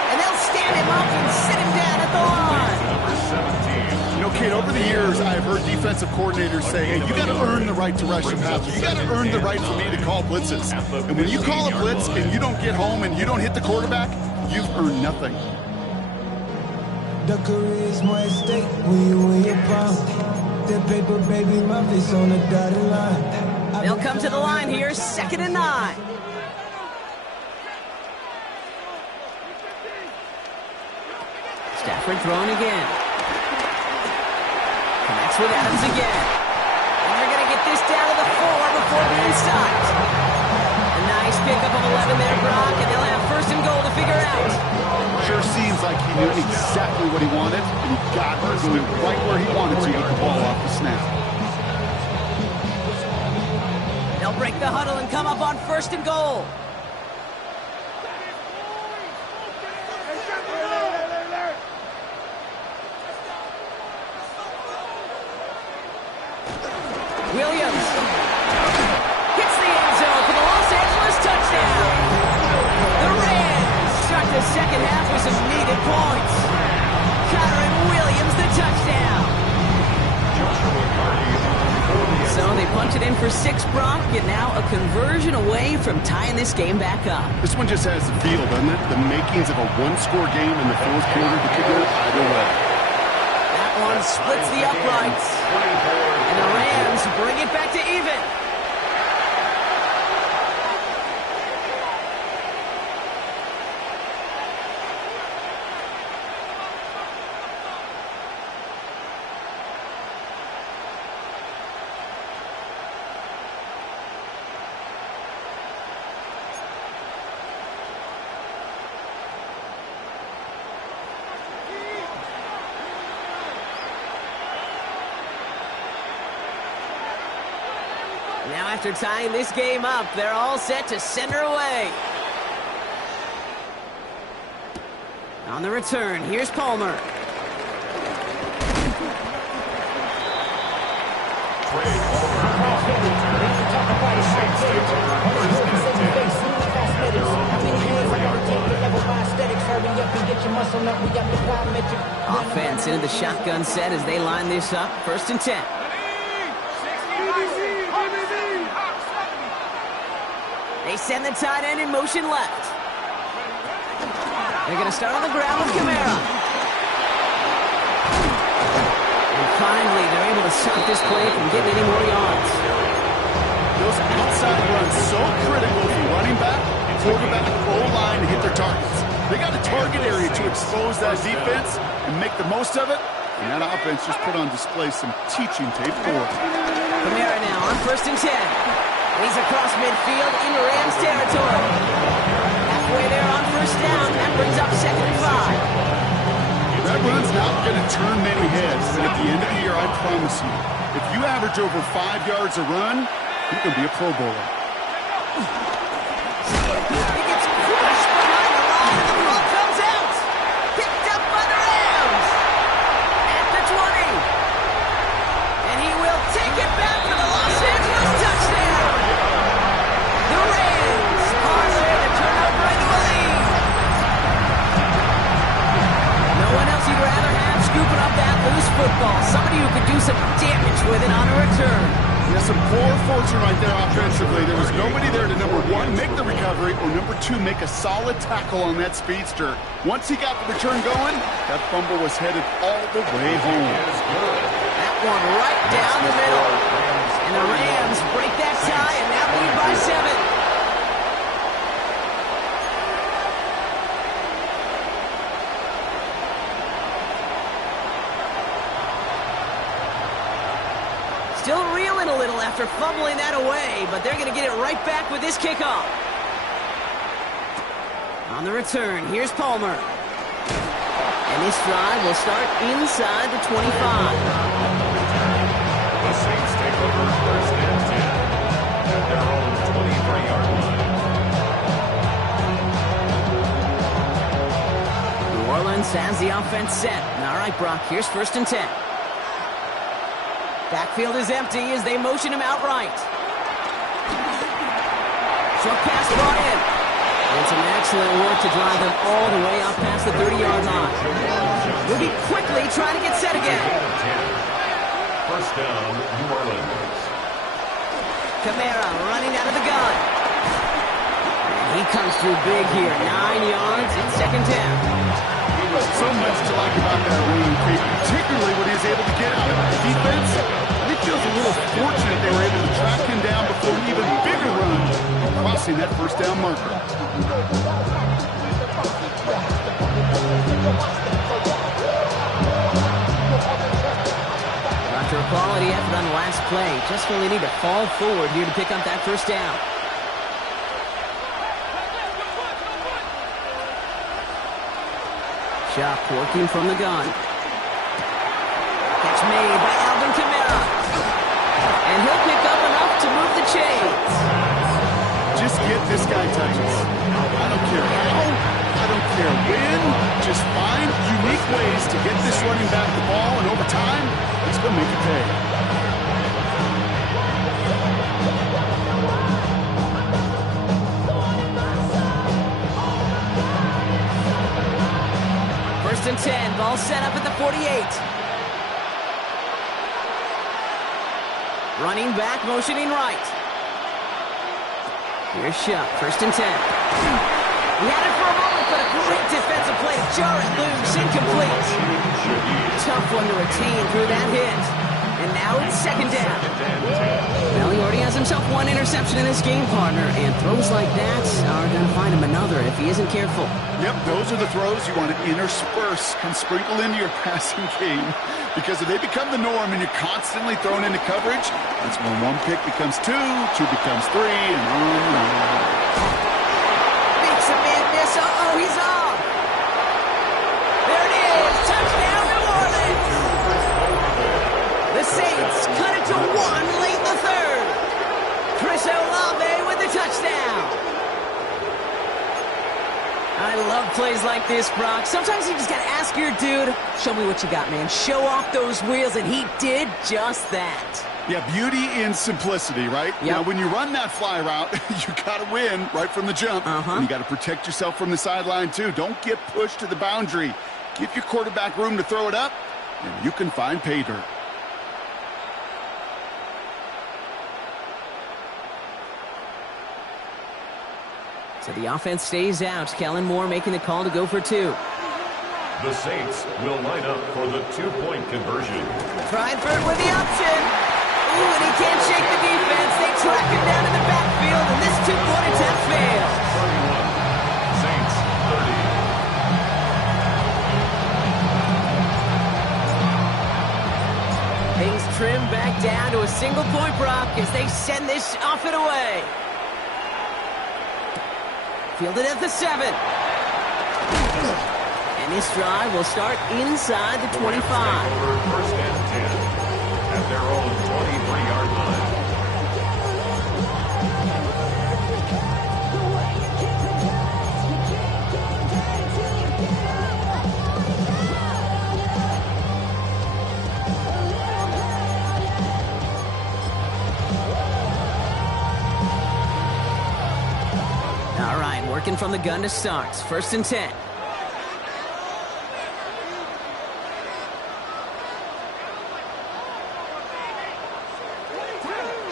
And they'll stand him up and sit him down at the line. You know, Kate, over the years, I've heard defensive coordinators say, hey, you got to earn the right to rush the passer. You got to earn the right for me to call blitzes. And when you call a blitz and you don't get home and you don't hit the quarterback, you've earned nothing. The career's more at stake when you win your pound. That paper, baby, my face on the dotted line. They'll come to the line here, second and 9. Stafford throwing again. Connects with Adams again. And they're going to get this down to the 4 before being stopped. A nice pickup of 11 there, Brock, and they'll have first and goal to figure out. Sure seems like he knew exactly what he wanted, and he got it going right where he wanted to get the ball off the snap. They'll break the huddle and come up on first and goal. Williams hits the end zone for the Los Angeles touchdown. The Rams start the second half with some needed points. Kyren Williams, the touchdown. So they punch it in for 6, Brock, and now a conversion away from tying this game back up. This one just has the feel, doesn't it? The makings of a one-score game in the fourth quarter that could go either way. That one splits the uprights. And the Rams bring it back to even. Now after tying this game up, they're all set to send her away. On the return, here's Palmer. Offense into the shotgun set as they line this up. First and 10. They send the tight end in motion left. They're going to start on the ground with Kamara. And finally, they're able to stop this play from getting any more yards. Those outside runs so critical for running back, quarterback, O-line to hit their targets. They got a target area to expose that defense and make the most of it. And that offense just put on display some teaching tape for it. Kamara now on first and 10. He's across midfield into Rams territory. Halfway there on first down. That brings up second and 5. That run's not going to turn many heads, but at the end of the year, I promise you, if you average over 5 yards a run, you can be a Pro Bowler. scooping up that loose football. Somebody who could do some damage with it on a return. Yeah, some poor fortune right there offensively. There was nobody there to, number one, make the recovery, or number two, make a solid tackle on that speedster. Once he got the return going, that fumble was headed all the way home. That one right down the middle. And the Rams break that tie and now lead by 7. Still reeling a little after fumbling that away, but they're going to get it right back with this kickoff. On the return, here's Palmer. And this drive will start inside the 25. The Saints take over first and 10 at their own 23-yard line. New Orleans has the offense set. All right, Brock, here's first and 10. Backfield is empty as they motion him out right. Short pass brought in. And some excellent work to drive them all the way up past the 30-yard line. Moving quickly, trying to get set again. First down, New Orleans. Kamara running out of the gun. And he comes through big here. 9 yards and second down. So much to like about that running play, particularly when he was able to get out of the defense. I think feels a little fortunate they were able to track him down before an even bigger run, crossing that first down marker. After a quality effort on the last play, just really need to fall forward here to pick up that first down. Chuck working from the gun. Catch made by Alvin Kamara. And he'll pick up enough to move the chains. Just get this guy touches. I don't care how, I don't care when. Just find unique ways to get this running back the ball, and over time, he's going to make it pay. First and 10, ball set up at the 48. Running back, motioning right. Here's Shuck, first and 10. He had it for a moment, but a great defensive play to jar it loose, incomplete. Tough one to retain through that hit. And now it's second down. Well, he already has himself one interception in this game, partner, and throws like that are going to find him another if he isn't careful. Yep, those are the throws you want to intersperse and sprinkle into your passing game, because if they become the norm and you're constantly thrown into coverage, that's when one pick becomes two becomes three, and on and on. Makes a man miss. Uh-oh, he's off. There it is. Touchdown, New Orleans. The Saints cut it to 1 late in the third. Chris Olave with the touchdown. I love plays like this, Brock. Sometimes you just got to ask your dude, show me what you got, man. Show off those wheels, and he did just that. Yeah, beauty in simplicity, right? Yep. Now, when you run that fly route, you got to win right from the jump. And you got to protect yourself from the sideline, too. Don't get pushed to the boundary. Give your quarterback room to throw it up, and you can find pay dirt. So the offense stays out. Kellen Moore making the call to go for two. The Saints will line up for the two-point conversion. Freifert with the option. Ooh, and he can't shake the defense. They track him down in the backfield, and this two-point attempt fails. 31. Saints 30. Things trim back down to a single-point, Brock, as they send this off and away. Fielded at the 7. And this drive will start inside the 25. First and 10 at their own 23-yard line. All right, working from the gun to start. First and 10.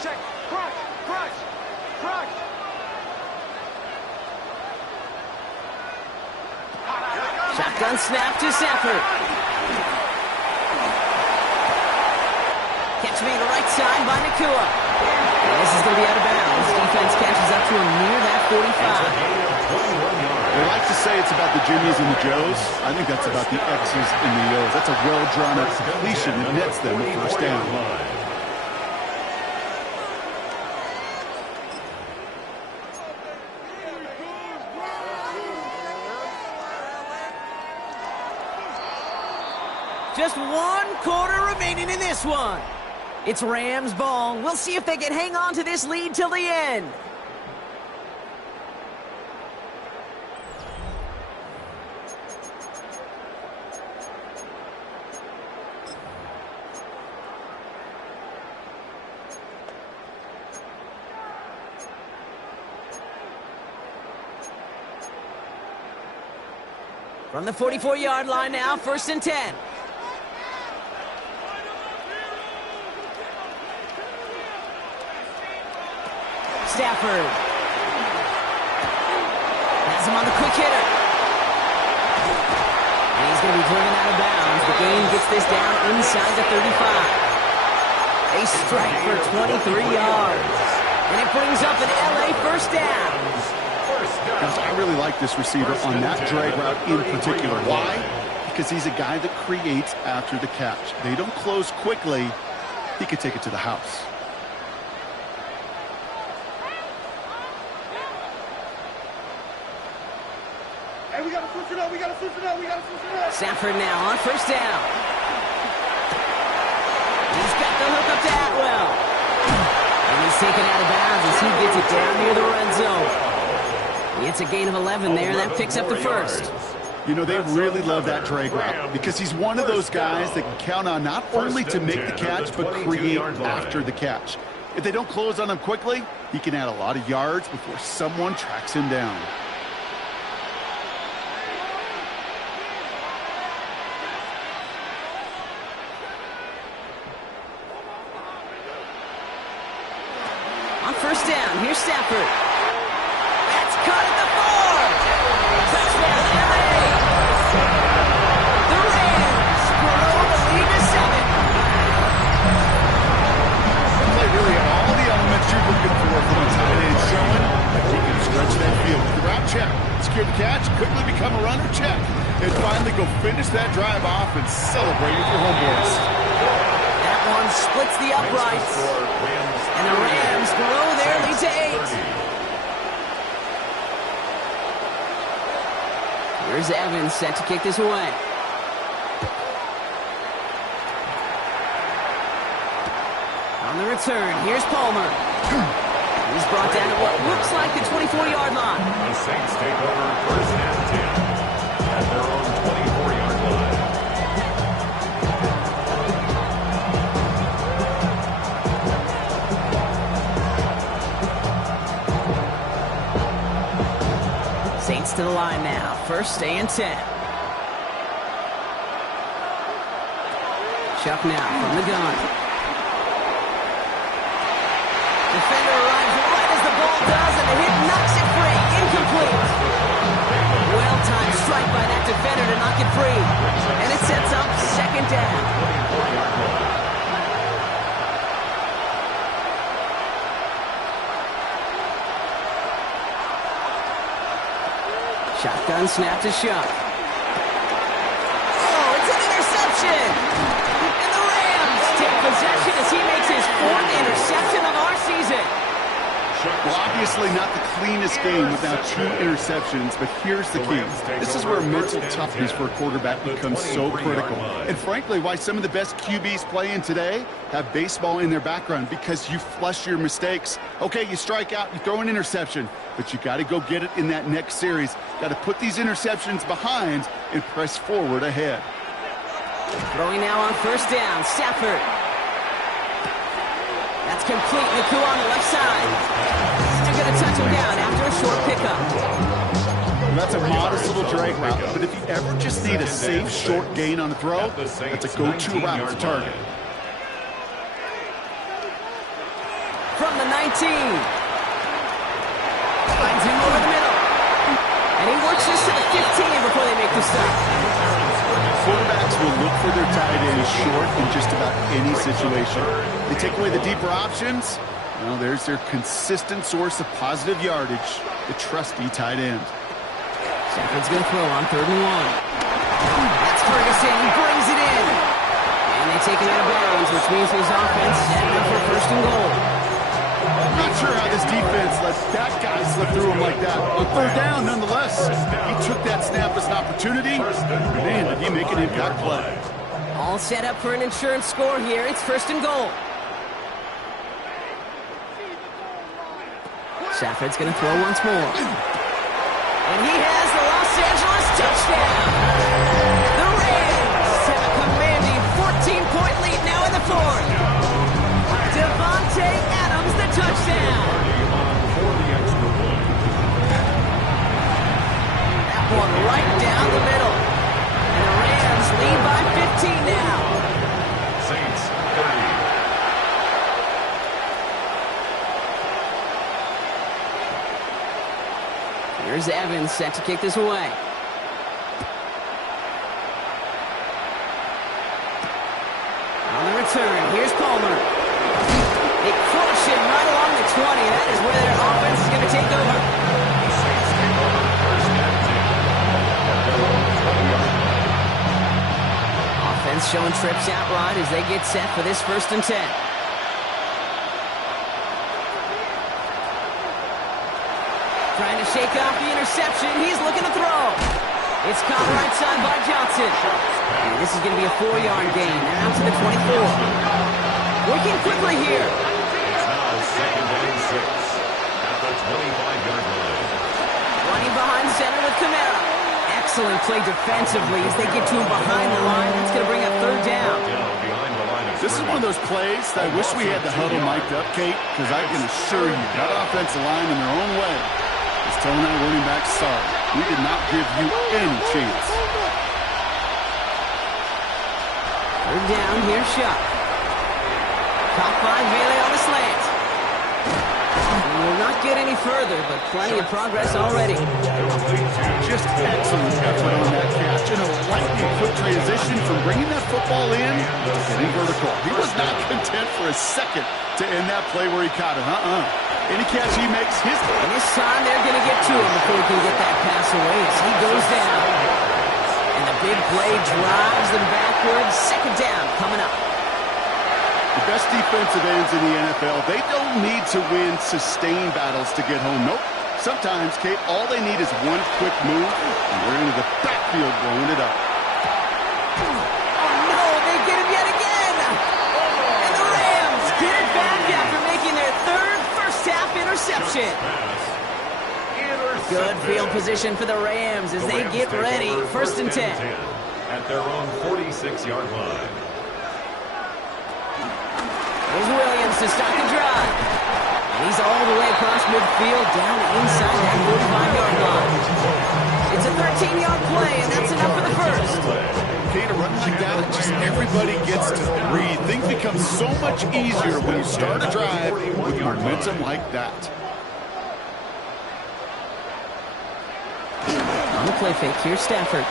Check. Crush. Crush. Crush. Shotgun snap to Stafford. Catch made the right side by Nacua. And this is going to be out of bounds. Defense catches up to him near that 45. They like to say it's about the Jimmies and the Joes. I think that's about the X's and the O's. That's a well-drawn-up completion that nets them a first down. Just 1 quarter remaining in this one. It's Rams ball. We'll see if they can hang on to this lead till the end. From the 44-yard line now, 1st and 10. Stafford. Has him on the quick hitter. And he's going to be driven out of bounds. The game gets this down inside the 35. A strike for 23 yards. And it brings up an LA first down. Guys, I really like this receiver on that drag route in particular. Why? Because he's a guy that creates after the catch. They don't close quickly. He could take it to the house. Hey, we gotta switch it up. We gotta switch it up. We gotta switch it up. Stafford now on 1st down. He's got the hook up to Atwell. And he's taken out of bounds as he gets it down near the red zone. It's a gain of 11 there. That picks up the first. You know, they really love that drag route because he's one of those guys that can count on not only to make the catch, but create after the catch. If they don't close on him quickly, he can add a lot of yards before someone tracks him down. On 1st down, here's Stafford. That's caught at the 4. Touchdown, LA. The Rams grow the lead to 7. Play really all the elements you're looking for from a tight end showing that he can stretch that field. The route check, secure the catch, quickly become a runner check, and finally go finish that drive off and celebrate with your homeboys. That one splits the uprights. And the Rams grow their lead to 8. Here's Evans set to kick this away. On the return, here's Palmer. He's brought down to what looks like the 24-yard line. The Saints take over 1st and 10 at their own 24-yard line. Saints to the line now. 1st and 10. Chuck now from the gun. Defender arrives right as the ball does, and the hit knocks it free. Incomplete. Well-timed strike by that defender to knock it free. And it sets up 2nd down. Shotgun snap to Shuck. Oh, it's an interception! And the Rams take possession as he makes his 4th interception of our season. Well, obviously not the cleanest game without 2 interceptions, but here's the key. This is where mental toughness for a quarterback becomes so critical. And frankly, why some of the best QBs playing today have baseball in their background, because you flush your mistakes. Okay, you strike out, you throw an interception, but you got to go get it in that next series. Got to put these interceptions behind and press forward ahead. Throwing now on 1st down, Stafford. That's complete. Nacua on the left side. They're going to touch him down after a short pickup. That's a modest little drag route, but if you ever just need a safe short gain on a throw, that's a go-to route to target. Finds him over the middle. And he works this to the 15 before they make the stop. Quarterbacks will look for their tight end short in just about any situation. They take away the deeper options. Well, there's their consistent source of positive yardage, the trusty tight end. Stafford's going to throw on 3rd and 1. That's Ferguson. He brings it in. And they take it out of bounds, which means his offense setting up for 1st and goal. I'm not sure how this defense let that guy slip through him like that. On 3rd down, nonetheless. He took that snap as an opportunity. Man, did he make an impact play. All set up for an insurance score here. It's 1st and goal. Stafford's going to throw once more. And he has the Los Angeles touchdown. The Rams have a commanding 14-point lead now in the 4th. Devontae Adams, the touchdown. That one right down the middle. And the Rams lead by 15 now. Saints 30. Here's Evans set to kick this away. On the return, here's Palmer. They crush him right along the 20. That is where their offense is going to take over. The Saints take over 1st and 10 at their own 20-yard line. Offense showing trips out right as they get set for this 1st and 10. Trying to shake off the interception. He's looking to throw. It's caught right side by Johnson. And this is going to be a 4-yard gain. They're out to the 24. Working quickly here. It's now 2nd and 6 at the 25-yard line. Running behind center with Kamara. Excellent play defensively as they get to him behind the line. That's going to bring up 3rd down. Behind the line of This is one of those plays that I wish we had the huddle mic'd up, Kate, because I can assure you that offensive line in their own way is telling that running back, sorry, we did not give you any chance. 3rd down, here's Shuck. Caught by Haley on the slant. And will not get any further, but plenty of progress already. Just excellent effort on that catch. And a lightning quick transition from bringing that football in to getting vertical. He was not content for a second to end that play where he caught it. Any catch he makes, his... And this time they're going to get to him before he can get that pass away as he goes down. And the big play drives them backwards. 2nd down coming up. The best defensive ends in the NFL, they don't need to win sustained battles to get home. Nope. Sometimes, Kate, all they need is one quick move, and we're into the backfield blowing it up. Oh, no, they get him yet again. And the Rams get it back after making their 3rd first-half interception. Good field position for the Rams as they get ready. 1st and 10. At their own 46-yard line. Here's Williams to start the drive. And he's all the way across midfield down inside that 45-yard line. It's a 13-yard play, and that's enough for the 1st. Kate, a run like that, just everybody gets to breathe. Things become so much easier when you start a drive with momentum like that. On the play fake, here's Stafford.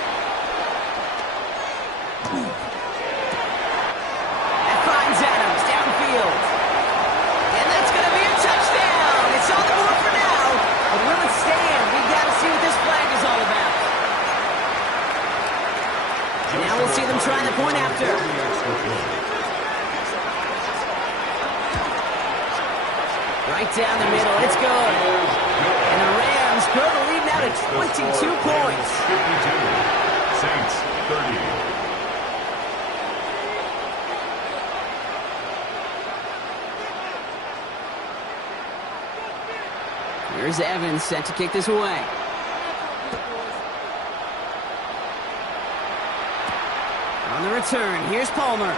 That finds Adams downfield. And that's going to be a touchdown. It's on the board for now. But will it stand? We've got to see what this flag is all about. And now we'll see them try the point after. Right down the middle. It's good. And the Rams grow the lead now to 22 points. 52. Saints 30. Here's Evans set to kick this away. On the return, here's Palmer.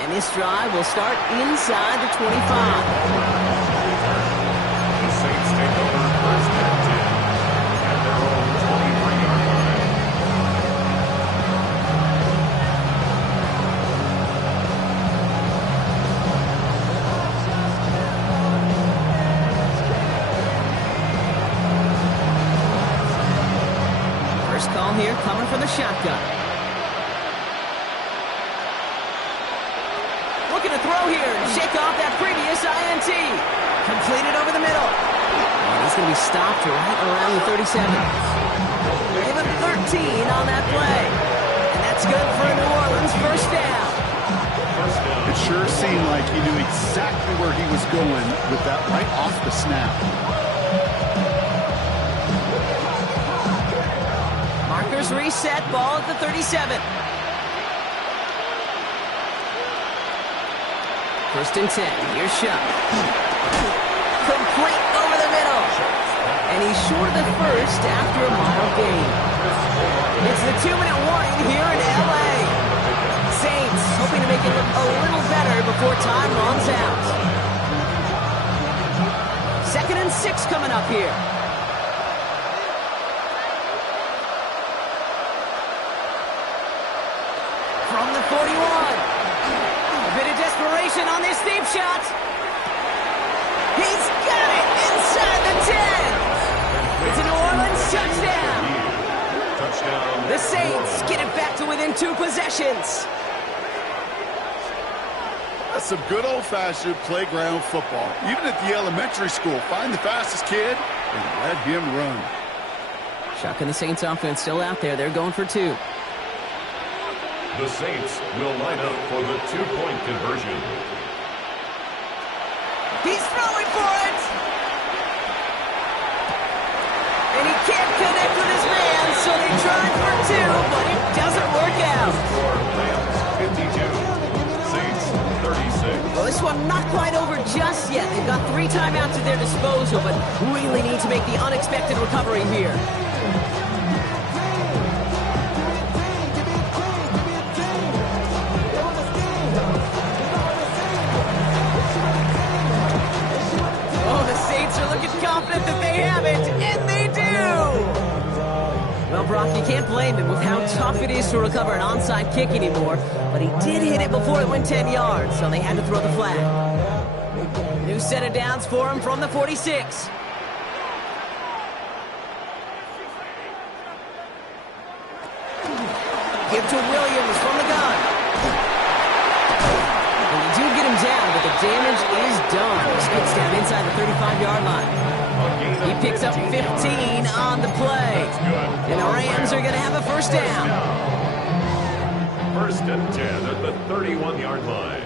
And this drive will start inside the 25. The Saints take over 1st and 10 at their own 23-yard line. going from the shotgun. Looking to throw here and shake off that previous INT. Completed over the middle. And he's going to be stopped right around the 37. Give him 13 on that play. And that's good for a New Orleans first down. It sure seemed like he knew exactly where he was going with that right off the snap. Markers reset, ball at the 37. First and 10, here's Shuck. Complete over the middle. And he's short of the first after a mile gain. It's the 2-minute warning here in L.A. Saints hoping to make it look a little better before time runs out. 2nd and 6 coming up here. From the 41. A bit of desperation on this deep shot. He's got it inside the 10. It's a New Orleans touchdown. The Saints get it back to within 2 possessions. That's some good old-fashioned playground football. Even at the elementary school, find the fastest kid and let him run. Shuck and the Saints offense still out there. They're going for 2. The Saints will line up for the 2-point conversion. He's throwing for it! And he can't connect with his man, so they tried for 2, but it doesn't work out. Rams 52, Saints 36. Well, this one not quite over just yet. They've got 3 timeouts at their disposal, but really need to make the unexpected recovery here. Confident that they have it, and they do! Well, Brock, you can't blame him with how tough it is to recover an onside kick anymore, but he did hit it before it went 10 yards, so they had to throw the flag. New set of downs for him from the 46. Give to Williams from the gun. And they do get him down, but the damage is done. Skids down inside the 35-yard line. He picks up 15 on the play. And the Rams are going to have a first down. 1st and 10 at the 31-yard line.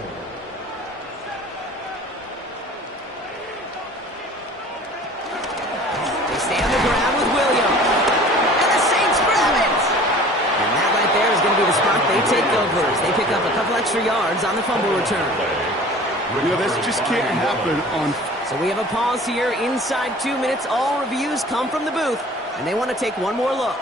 They stay on the ground with Williams. And the Saints grab it. And that right there is going to be the spot they take over as they pick up a couple extra yards on the fumble return. You know, this just can't happen on... So we have a pause here inside 2 minutes. All reviews come from the booth, and they want to take one more look.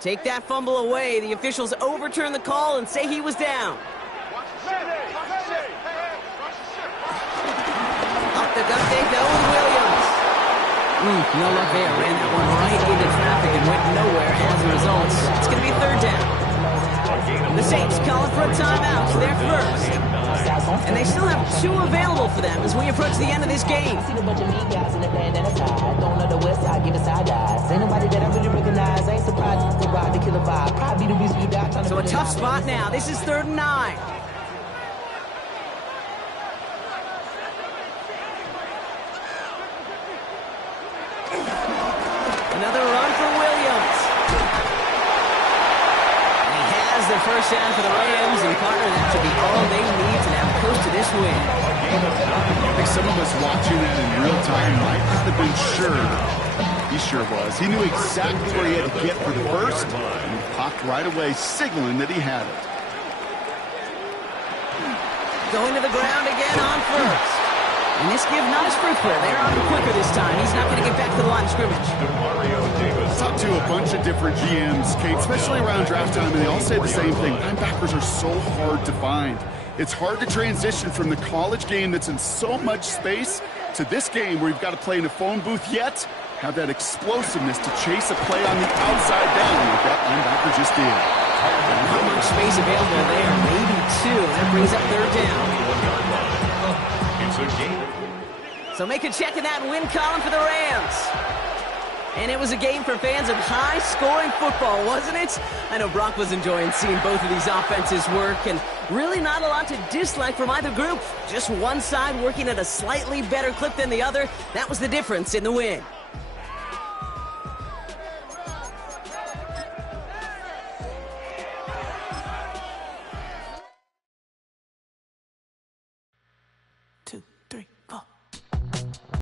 Take that fumble away. The officials overturn the call and say he was down. Up the gut they go with Williams. No luck there. Ran that one right into traffic and went nowhere as a result. It's going to be 3rd down. The Saints calling for a timeout. They're first. And they still have 2 available for them as we approach the end of this game. See a bunch of mean guys in the band and a side. Don't know the west side, give a side eyes. Ain't nobody that I really recognize. Ain't surprised to ride the killer vibe. Probably the reason you died trying to... So a tough spot now. This is 3rd and 9. Another run for Williams. And he has the first down for the Rams, and partner, that should be all they need to now close to this win. I think some of us watching that in real time might have been sure. He sure was. He knew exactly where he had to get for the first, and he popped right away, signaling that he had it. Going to the ground again on first. And this give not as fruitful. They're on him quicker this time. He's not going to get back to the line of scrimmage. Talked to a bunch of different GMs, Kate, especially around draft time, and they all say the same thing. Linebackers are so hard to find. It's hard to transition from the college game that's in so much space to this game where you've got to play in a phone booth, yet have that explosiveness to chase a play on the outside down like that linebacker just did. Not much space available there, maybe two, and that brings up third down. It's a game. So make a check in that win column for the Rams. And it was a game for fans of high-scoring football, wasn't it? I know Brock was enjoying seeing both of these offenses work, and really not a lot to dislike from either group. Just one side working at a slightly better clip than the other. That was the difference in the win.